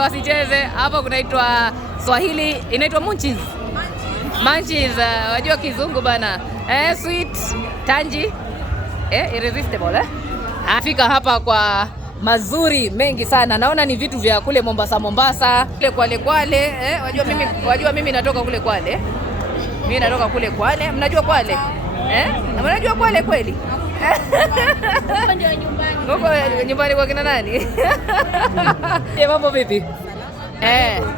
wasicheze. Hapa kunaitwa Swahili, inaitwa Munchies. Munchies, wajua kizungu bana. Sweet, tangy, irresistible. Afika hapa kwa mazuri mengi sana. Naona ni vitu vya kule Mombasa, kule Kwale. Wajua mimi natoka kule Kwale. Mimi natoka kule Kwale. Mnajua Kwale? Mnajua Kwale kweli? Huko nyumbani kwa kina nani? Mambo vipi?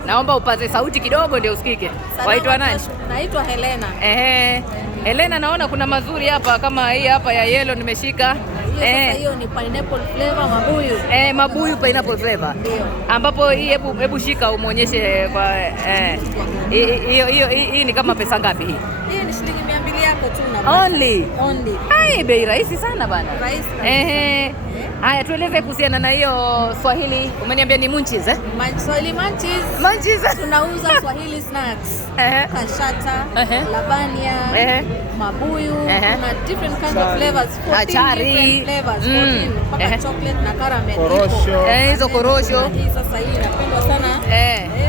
Naomba upaze sauti kidogo ndio usikike. Waitwa nani? Naitwa Helena. Helena, naona kuna mazuri hapa kama hii hapa ya yellow nimeshika. Hiyo ni pineapple flavor mabuyu. Mabuyu pineapple flavor. Ndio. Ambapo hii hebu shika umuonyeshe kwa hii ni kama pesa ngapi hii? Hii ni shilingi 200 yako tu na. Only. Bei rahisi sana bana. Rahisi. Haya, tueleze kuhusiana na hiyo Swahili. Umeniambia ni Munchies Swahili Munchies. Tunauza Swahili snacks. Kashata, labania, mabuyu, na different kinds of flavors. Achari, mpaka chocolate na caramel. Hizo korosho. Hii sasa hii inapendwa sana.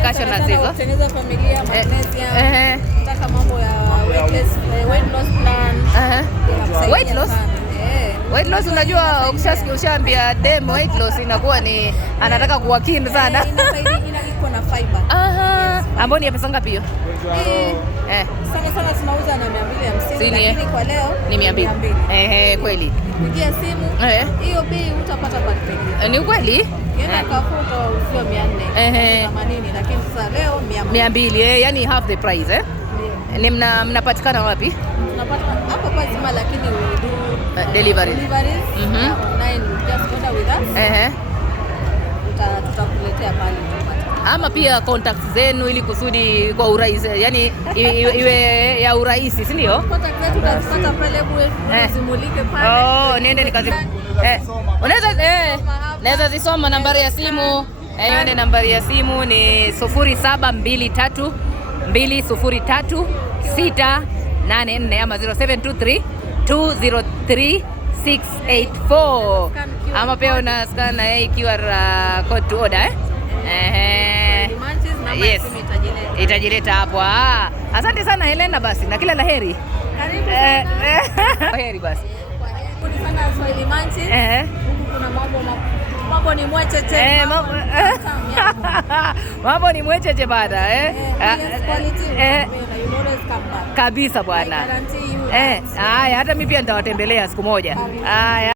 Cashew nuts hizo. Kutengeneza familia, magnesium. Nataka mambo ya weight loss plan. Weight loss, unajua ukishaambia dem weight loss inakuwa ni anataka kuwa keen sana. Iko na fiber. Ambayo ni pesa ngapi hiyo? Sana tunauza na 250, lakini kwa leo ni 200. Kweli. Pigia simu. Hiyo bei utapata baadaye. Ni kweli? Yana kafuko usio 480, lakini sasa leo 200. Yani half the price. Ni mnapatikana wapi? Tunapatikana hapo Pazima, lakini we do deliveries. Online, just order with us. Tutakuletea pale. Ama pia contact zenu ili kusudi kwa urahisi, yani iwe ya urahisi, si ndio? Contact zetu tutapata pale zimulike pale. Niende nikazi. Naweza zisoma nambari ya simu. Hiyo nambari ya simu ni 0723 203 684 ama 0723 203 684. Ama pia una scan na QR code to order. Yes. Itajileta hapo. Asante sana Helena, basi na kila laheri. Karibu sana. Heri basi. Karibu sana Swahili Munchies. Kuna mambo ni mwecheche. Mambo ni mwecheche bana. Kabisa bwana. Haya, hata mimi pia nitawatembelea siku moja. Haya.